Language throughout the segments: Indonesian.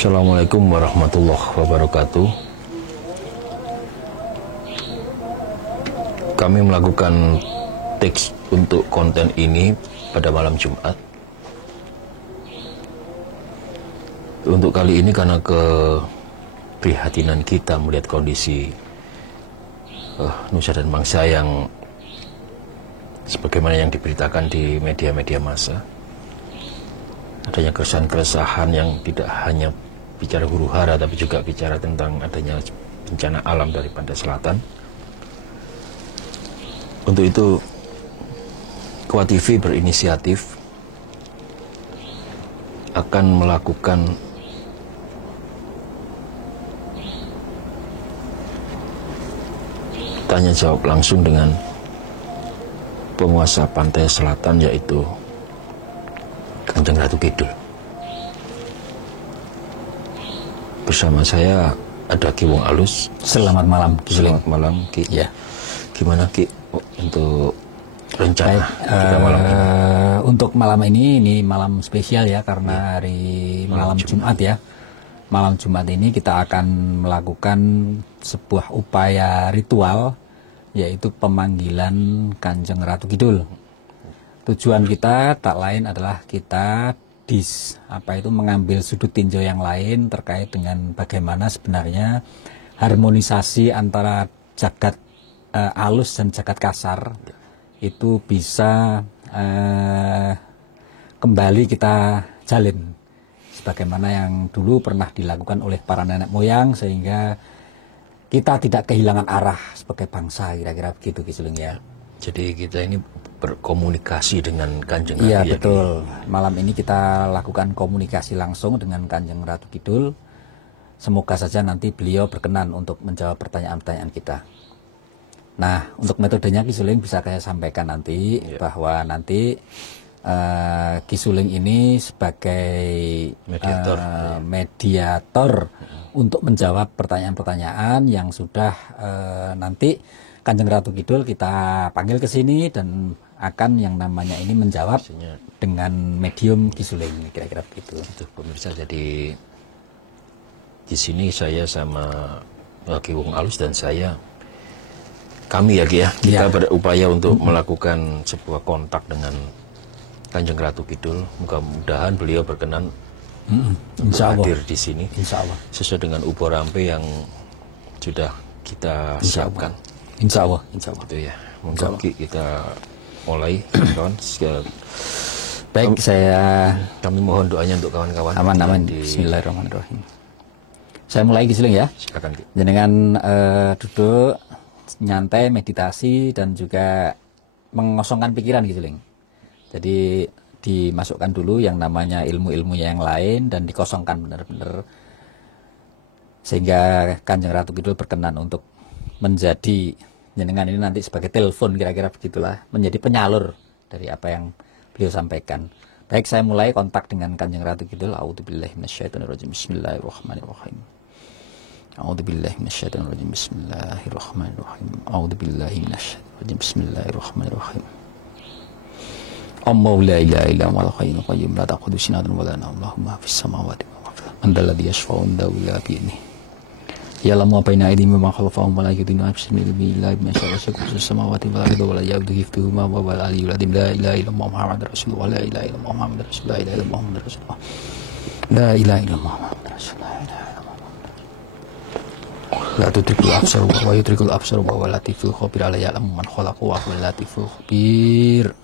Assalamualaikum warahmatullahi wabarakatuh. Kami melakukan teks untuk konten ini pada malam Jumat. Untuk kali ini karena keprihatinan kita melihat kondisi nusa dan bangsa yang sebagaimana yang diberitakan di media-media massa, adanya keresahan-keresahan yang tidak hanya bicara huru-hara tapi juga bicara tentang adanya bencana alam dari pantai selatan. Untuk itu Kuat TV berinisiatif akan melakukan tanya jawab langsung dengan penguasa pantai selatan, yaitu Kanjeng Ratu Kidul. Bersama saya ada Ki Wong Alus. Selamat malam, Ki. Selamat malam, Ki. Ya. Gimana, Ki, untuk rencana kita malam ini? Untuk malam ini malam spesial ya, karena hari malam Jumat ya. Malam Jumat ini kita akan melakukan sebuah upaya ritual, yaitu pemanggilan Kanjeng Ratu Kidul. Tujuan kita tak lain adalah kita mengambil sudut tinjau yang lain terkait dengan bagaimana sebenarnya harmonisasi antara jagat alus dan jagat kasar itu bisa kembali kita jalin sebagaimana yang dulu pernah dilakukan oleh para nenek moyang, sehingga kita tidak kehilangan arah sebagai bangsa, kira-kira begitu, Ki Suleng ya. Jadi kita ini berkomunikasi dengan Kanjeng Ratu. Iya, betul. Malam ini kita lakukan komunikasi langsung dengan Kanjeng Ratu Kidul. Semoga saja nanti beliau berkenan untuk menjawab pertanyaan-pertanyaan kita. Nah, untuk metodenya Ki Suleng bisa saya sampaikan nanti, bahwa nanti Ki Suleng ini sebagai mediator untuk menjawab pertanyaan-pertanyaan yang sudah nanti Kanjeng Ratu Kidul kita panggil ke sini dan akan yang namanya ini menjawab dengan medium Ki Suleng, kira-kira begitu. Itu pemirsa, jadi di sini saya sama Ki Wong Alus dan kami ya, Ki ya, kita berupaya untuk melakukan sebuah kontak dengan Kanjeng Ratu Kidul. Mudah-mudahan beliau berkenan hadir di sini. Insya Allah. Sesuai dengan ubo rampe yang sudah kita siapkan. Insya Allah. Itu ya. Monggo kita mulai, kawan. Baik, kami mohon doanya untuk kawan-kawan. Aman. Bismillahirrahmanirrahim. Saya mulai, Ki Suleng ya. Silakan, Ki. Dengan duduk nyantai, meditasi, dan juga mengosongkan pikiran, Ki Suleng. Jadi dimasukkan dulu yang namanya ilmu-ilmunya yang lain dan dikosongkan benar-benar, sehingga Kanjeng Ratu Kidul berkenan untuk menjadi jenengan ini nanti sebagai telepon, kira-kira begitulah, menjadi penyalur dari apa yang beliau sampaikan. Baik, saya mulai kontak dengan Kanjeng Ratu Kidul. A'udzubillahi minasyaitonirrajim. Bismillahirrahmanirrahim. A'udzubillahi minasyaitonirrajim. Bismillahirrahmanirrahim. A'udzubillahi minasyaitonirrajim. Bismillahirrahmanirrahim. Allahu la ilaha illa huwal hayyul qayyum la ta'khudhuhu sinatun wa la nawm lahu ma fis samawati wa ma fil ardi man dzalladzi yashfa'u 'indahu illa bi'idhnihi ya'lamu ma baina aydihim wa ma khalfahum wa la yuhituna bi ilmihi illa bima sha'a fis samawati wal ardi wa la ya'uduhu hifdhuhuma wa huwal 'aliyyul 'azim. La ilaha illallah Muhammadur rasulullah, la ilaha illallah Muhammadur rasulullah, la ilaha illallah Muhammadur rasulullah, la ilaha illallah Muhammadur rasulullah, la tudrikul absar wa yudrikul absar wa huwal latiful khabir. Ala ya'lamu man khalaqa wa huwal latiful khabir.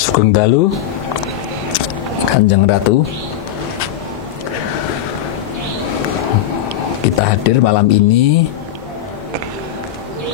Sugeng dalu Kanjeng Ratu, kita hadir malam ini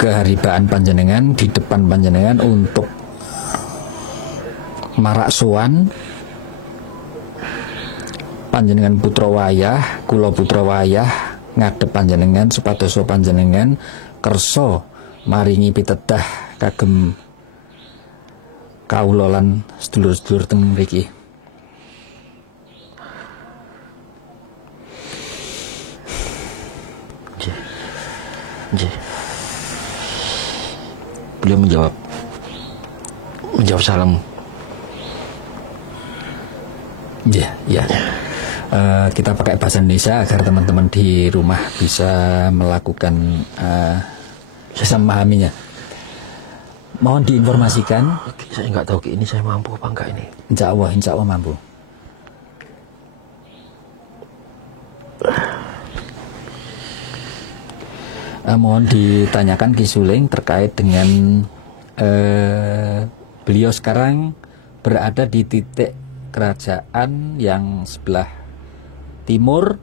keharibaan panjenengan di depan panjenengan untuk marak sowan panjenengan putra wayah, kula putra wayah ngadhep panjenengan supados panjenengan kersa maringi pitedah kagem kawula lan sedulur-sedulur teng mriki. Nggih. Beliau menjawab salam. Ya. Kita pakai bahasa Indonesia agar teman-teman di rumah bisa melakukan bisa memahaminya. Mohon diinformasikan. Saya nggak tahu ini saya mampu apa enggak ini. Insya Allah mampu. Mohon ditanyakan Ki Suling terkait dengan beliau sekarang berada di titik kerajaan yang sebelah timur,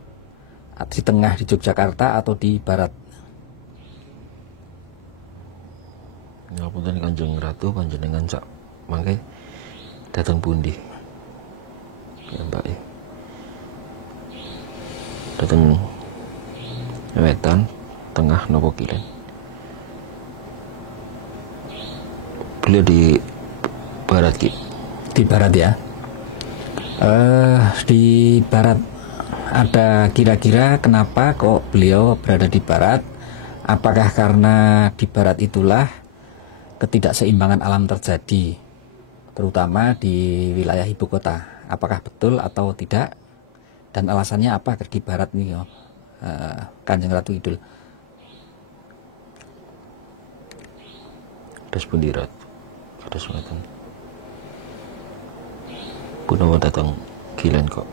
di tengah di Yogyakarta atau di barat. Ngapunten Kanjeng Ratu panjenengan sak mangke dateng pundi? Ya Mbak. Dateng wetan, tengah nopo kilen? Beliau di barat Ki. Di barat ya. Di barat ada kira-kira kenapa kok beliau berada di barat? Apakah karena di barat itulah ketidakseimbangan alam terjadi, terutama di wilayah ibu kota? Apakah betul atau tidak? Dan alasannya apa di barat nih, Kanjeng Ratu Kidul? Kados pundi Rat? Kados ngoten. Punawa datang kilen kok.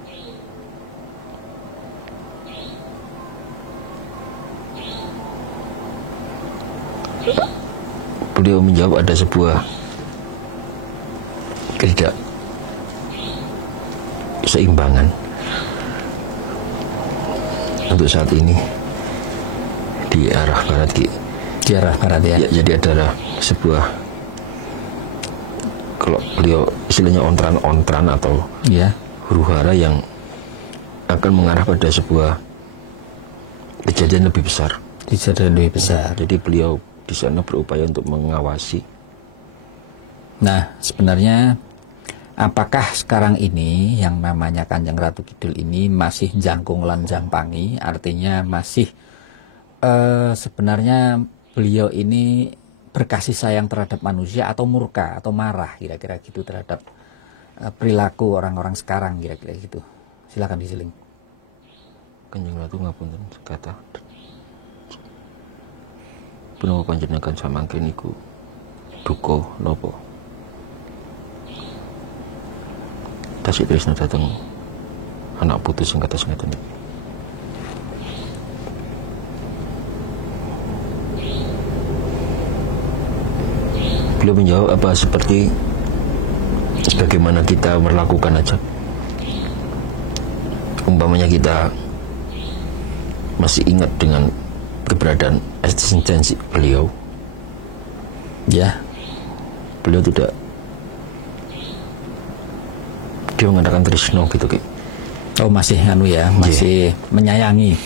Beliau menjawab ada sebuah ketidakseimbangan untuk saat ini di arah barat Ki. Di arah barat ya. Jadi adalah sebuah, kalau beliau istilahnya ontran atau ya, huru-hara yang akan mengarah pada sebuah kejadian lebih besar. Jadi beliau di sana berupaya untuk mengawasi. Nah, sebenarnya apakah sekarang ini yang namanya Kanjeng Ratu Kidul ini masih jangkung lan jampangi, artinya masih sebenarnya beliau ini berkasih sayang terhadap manusia atau murka atau marah kira-kira gitu terhadap perilaku orang-orang sekarang kira-kira gitu. Silakan Diseling. Kanjeng Ratu ngapunten sekata. Punawa panjenengan samangke niku duka napa? Tasih tresna dateng anak putus sing kados ngeten iki. Beliau menjawab apa seperti sebagaimana kita melakukan aja. Umpamanya kita masih ingat dengan keberadaan eksistensi beliau, ya, beliau tidak, dia mengatakan tresno gitu Ki. Oh masih masih menyayangi.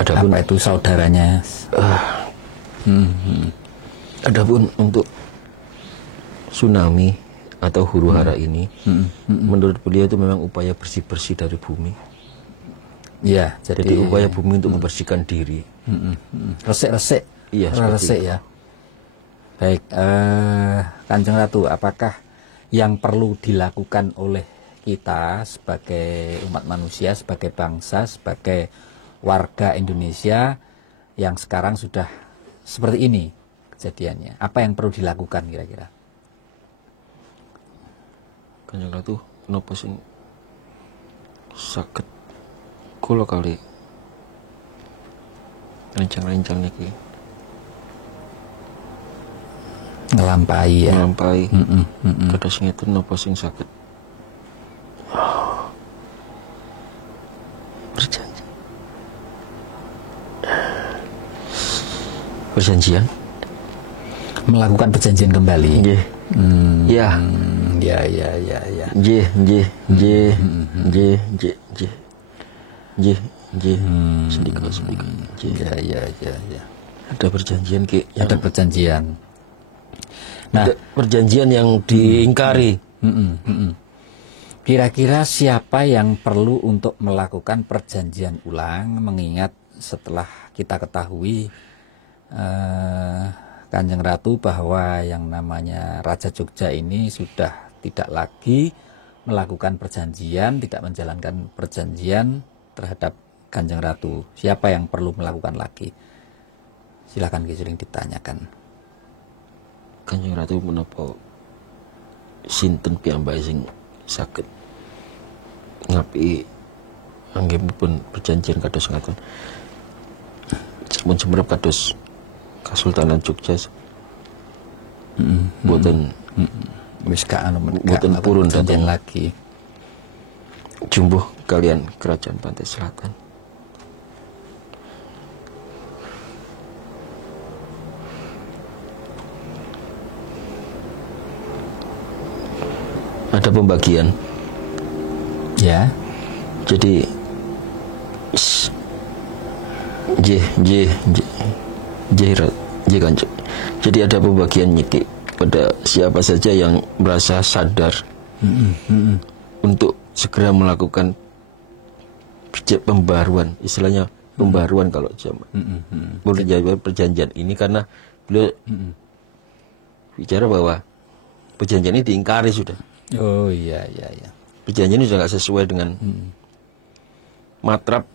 Adapun apa itu saudaranya. Adapun untuk tsunami atau huru-hara ini, menurut beliau itu memang upaya bersih-bersih dari bumi. Ya, jadi upaya bumi untuk membersihkan diri. Resik-resik. Iya, resik ya. Baik, Kanjeng Ratu, apakah yang perlu dilakukan oleh kita sebagai umat manusia, sebagai bangsa, sebagai warga Indonesia yang sekarang sudah seperti ini kejadiannya? Apa yang perlu dilakukan kira-kira? Kanjeng Ratu, kenapa sing sakit kula kali rencang-rencang niki ngelampahi ya. Ngelampahi. Kados ngeten napa sing saged perjanjian Melakukan perjanjian kembali. Nggih. Ya. Ya. Nggih, nggih, nggih, nggih, nggih, nggih. Nggih, nggih. Sedikit. Nggih. Ya. Ada perjanjian Ki. Ada perjanjian. Nah, Ada perjanjian yang diingkari. Kira-kira siapa yang perlu untuk melakukan perjanjian ulang, mengingat setelah kita ketahui Kanjeng Ratu bahwa yang namanya Raja Jogja ini sudah tidak lagi melakukan perjanjian, tidak menjalankan perjanjian terhadap Kanjeng Ratu. Siapa yang perlu melakukan lagi? Silakan Ki Suling ditanyakan. Kanjeng Ratu menapa sinten piyambake sing saged ngapi anggipun perjanjian kados ngaten. Sampun semerep kados Kesultanan Jogja. Boten Wis ka anu boten purun perjanjian dateng lagi. jumbuh kalian Kerajaan Pantai Selatan. Ada pembagian. Ya. Jadi Kanjeng. Jadi ada pembagian nyiki pada siapa saja yang merasa sadar untuk segera melakukan pembaruan, istilahnya pembaruan kalau zaman perjanjian ini, karena beliau bicara bahwa perjanjian ini diingkari sudah. Oh iya. Perjanjian ini sudah nggak sesuai dengan matrap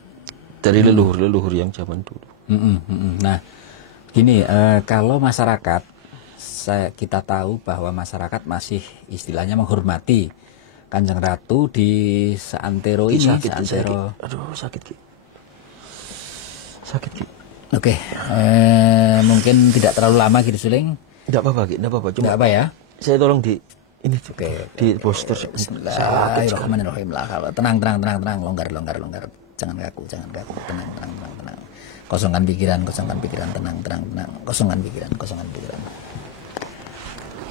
dari leluhur yang zaman dulu. Nah, gini, kalau masyarakat, kita tahu bahwa masyarakat masih istilahnya menghormati Kanjeng Ratu di seantero ini. Sakit Ki. Oke, mungkin tidak terlalu lama Ki Suling. Tidak apa-apa Ki, tidak apa-apa. Cuma Tidak apa ya? saya tolong di ini Oke. di poster. Bismillahirrahmanirrahim. Tenang. Longgar. Jangan kaku. Tenang. Kosongkan pikiran. Tenang. Kosongkan pikiran.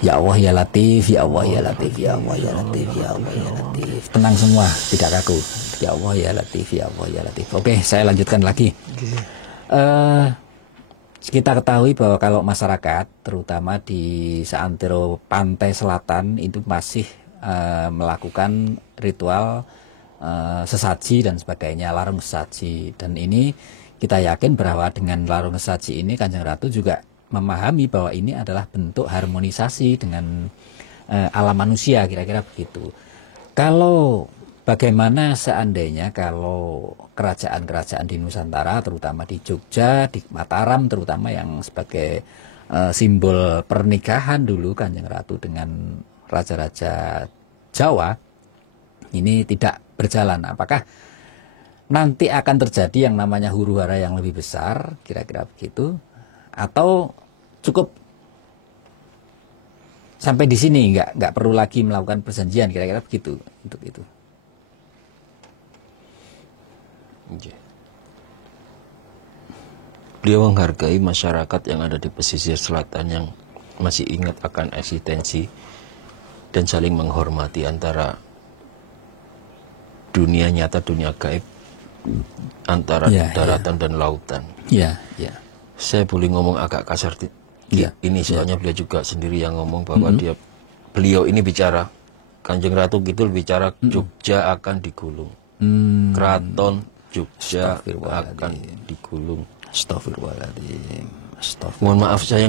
Ya Allah ya Latif. Tenang semua, tidak kaku. Ya Allah ya Latif. Oke, saya lanjutkan lagi. Kita ketahui bahwa kalau masyarakat, terutama di seantero pantai selatan, itu masih melakukan ritual sesaji dan sebagainya, larung sesaji. Dan ini kita yakin bahwa dengan larung sesaji ini Kanjeng Ratu juga memahami bahwa ini adalah bentuk harmonisasi dengan alam manusia, kira-kira begitu. Kalau bagaimana seandainya kalau kerajaan-kerajaan di Nusantara, terutama di Jogja, di Mataram terutama, yang sebagai simbol pernikahan dulu Kanjeng Ratu dengan raja-raja Jawa, ini tidak berjalan. Apakah nanti akan terjadi yang namanya huru-hara yang lebih besar, kira-kira begitu? Atau cukup sampai di sini, nggak perlu lagi melakukan perjanjian, kira-kira begitu untuk itu? Beliau menghargai masyarakat yang ada di pesisir selatan yang masih ingat akan eksistensi dan saling menghormati antara dunia nyata, dunia gaib, antara daratan dan lautan. Ya. Saya boleh ngomong agak kasar ini soalnya beliau juga sendiri yang ngomong bahwa beliau ini bicara, Kanjeng Ratu Kidul bicara Jogja akan digulung. Keraton Jogja akan digulung. Astagfirullahaladzim. Mohon maaf, saya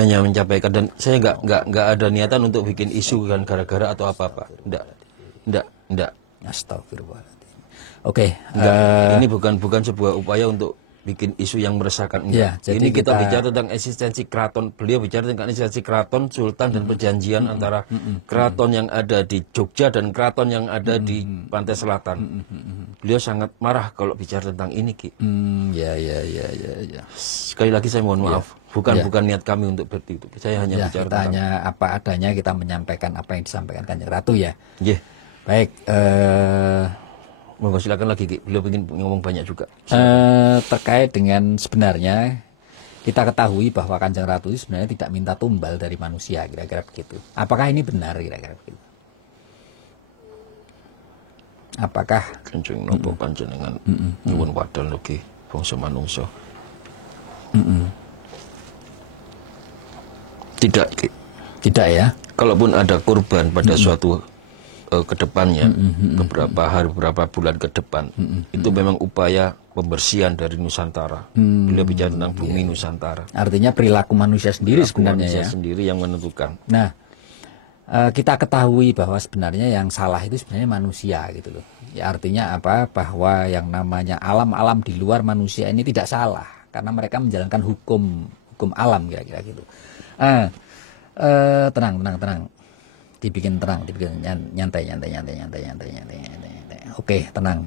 hanya menyampaikan, dan saya nggak ada niatan untuk bikin isu kan gara-gara atau apa-apa. Enggak. Astagfirullahaladzim. Oke. Ini bukan sebuah upaya untuk bikin isu yang meresahkan. Enggak. Ya, Ini kita bicara tentang eksistensi keraton. Beliau bicara tentang eksistensi keraton, sultan, dan perjanjian antara keraton yang ada di Jogja dan keraton yang ada di pantai selatan. Beliau sangat marah kalau bicara tentang ini, Ki. Ya. Sekali lagi saya mohon maaf. Bukan niat kami untuk seperti itu. Saya hanya bicara kita hanya apa adanya, kita menyampaikan apa yang disampaikan Kanjeng Ratu ya. Yeah. Baik. Monggo silakan lagi, Ki. Beliau ingin ngomong banyak juga. Terkait dengan sebenarnya kita ketahui bahwa Kanjeng Ratu itu sebenarnya tidak minta tumbal dari manusia, kira-kira begitu. Apakah ini benar, kira-kira begitu? Apakah Kanjeng nopo panjenengan nyuwun wadon ugi bangsa manungsa? Tidak, Ki. tidak ya? Kalaupun ada korban pada suatu kedepannya, beberapa hari, beberapa bulan ke depan, itu memang upaya pembersihan dari Nusantara. Beliau bicara tentang bumi Nusantara. Artinya perilaku manusia sendiri sebenarnya Manusia ya. sendiri yang menentukan. Nah, kita ketahui bahwa sebenarnya yang salah itu sebenarnya manusia gitu loh. Ya artinya apa? Bahwa yang namanya alam-alam di luar manusia ini tidak salah karena mereka menjalankan hukum alam kira-kira gitu. Tenang. Dibikin tenang, dibikin nyantai. Oke, tenang.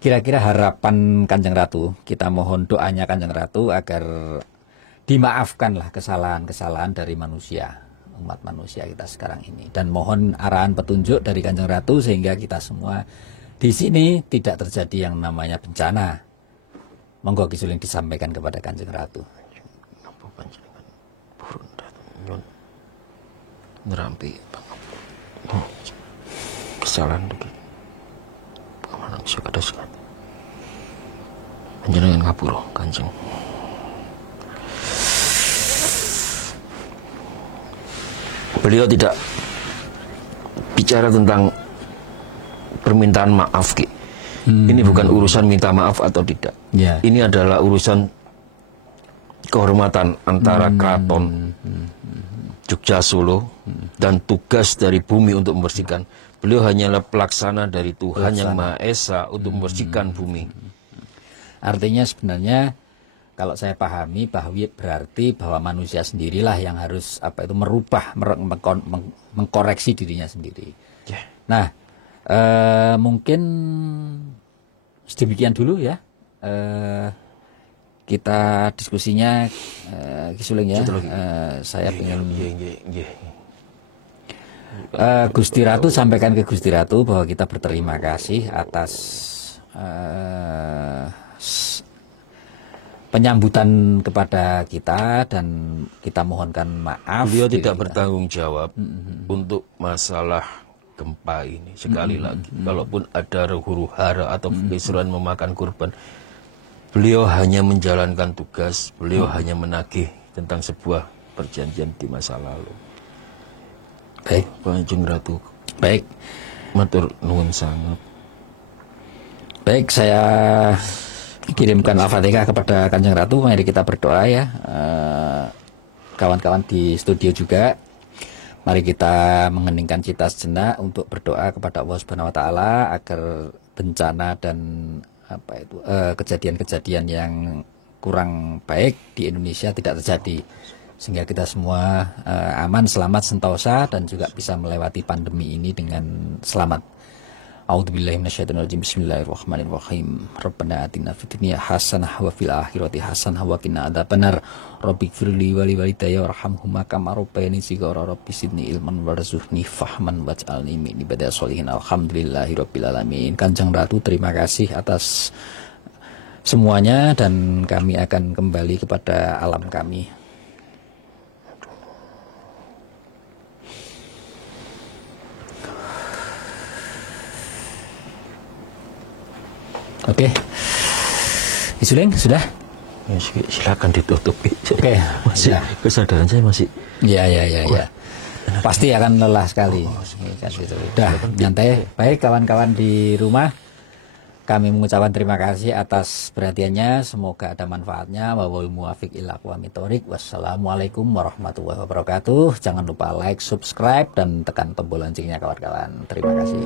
Kira-kira harapan Kanjeng Ratu, kita mohon doanya Kanjeng Ratu agar dimaafkanlah kesalahan-kesalahan dari manusia, umat manusia kita sekarang ini, dan mohon arahan petunjuk dari Kanjeng Ratu sehingga kita semua di sini tidak terjadi yang namanya bencana. Monggo Ki Suling disampaikan kepada Kanjeng Ratu. Nerampi kesalahan lagi pamanang sakada sekali panjenengan ngapura Kanjeng. Beliau tidak bicara tentang permintaan maaf, Ki. Ini bukan urusan minta maaf atau tidak. Ini adalah urusan kehormatan antara keraton Jogja Solo dan tugas dari bumi untuk membersihkan. Beliau hanyalah pelaksana dari Tuhan yang Maha Esa untuk membersihkan bumi. Artinya sebenarnya kalau saya pahami bahwa berarti bahwa manusia sendirilah yang harus merubah, mengkoreksi dirinya sendiri. Nah, mungkin sedemikian dulu ya. Kita diskusinya Ki Suling ya. Saya ingin Gusti Ratu sampaikan ke Gusti Ratu bahwa kita berterima kasih atas penyambutan kepada kita dan kita mohonkan maaf. Beliau tidak bertanggung jawab untuk masalah gempa ini. Sekali lagi, kalaupun ada huru-hara atau keseruan memakan korban, beliau hanya menjalankan tugas, beliau hanya menagih tentang sebuah perjanjian di masa lalu. Baik, Kanjeng Ratu. Baik. Matur nuwun sangat. Baik, saya kirimkan Al-Fatihah kepada Kanjeng Ratu. Mari kita berdoa ya. Kawan-kawan di studio juga. Mari kita mengeningkan cita sejenak untuk berdoa kepada Allah Subhanahu wa taala agar bencana dan kejadian-kejadian yang kurang baik di Indonesia tidak terjadi sehingga kita semua aman, selamat, sentosa dan juga bisa melewati pandemi ini dengan selamat. A'udzubillahi minasyaitonirrajim. Bismillahirrahmanirrahim. Rabbana atina fid dunya hasanah wa fil akhirati hasanah wa qina adzabannar. Rabbighfirli wa liwalidayya warhamhuma kama rabbayani shighara. Rabbi zidni ilman warzuqni fahman waj'alni min ibadiyas sholihin. Alhamdulillahirabbil alamin. Kanjeng Ratu, terima kasih atas semuanya dan kami akan kembali kepada alam kami. Oke, Ki Suling sudah? Ya, silakan ditutupi. Oke, masih kesadaran saya masih. Ya. Pasti akan lelah sekali. Sudah nyantai. Baik kawan-kawan di rumah, kami mengucapkan terima kasih atas perhatiannya. Semoga ada manfaatnya. Wal muwafiq ila aqwamit thoriq. Wassalamualaikum warahmatullahi wabarakatuh. Jangan lupa like, subscribe dan tekan tombol loncengnya kawan-kawan. Terima kasih.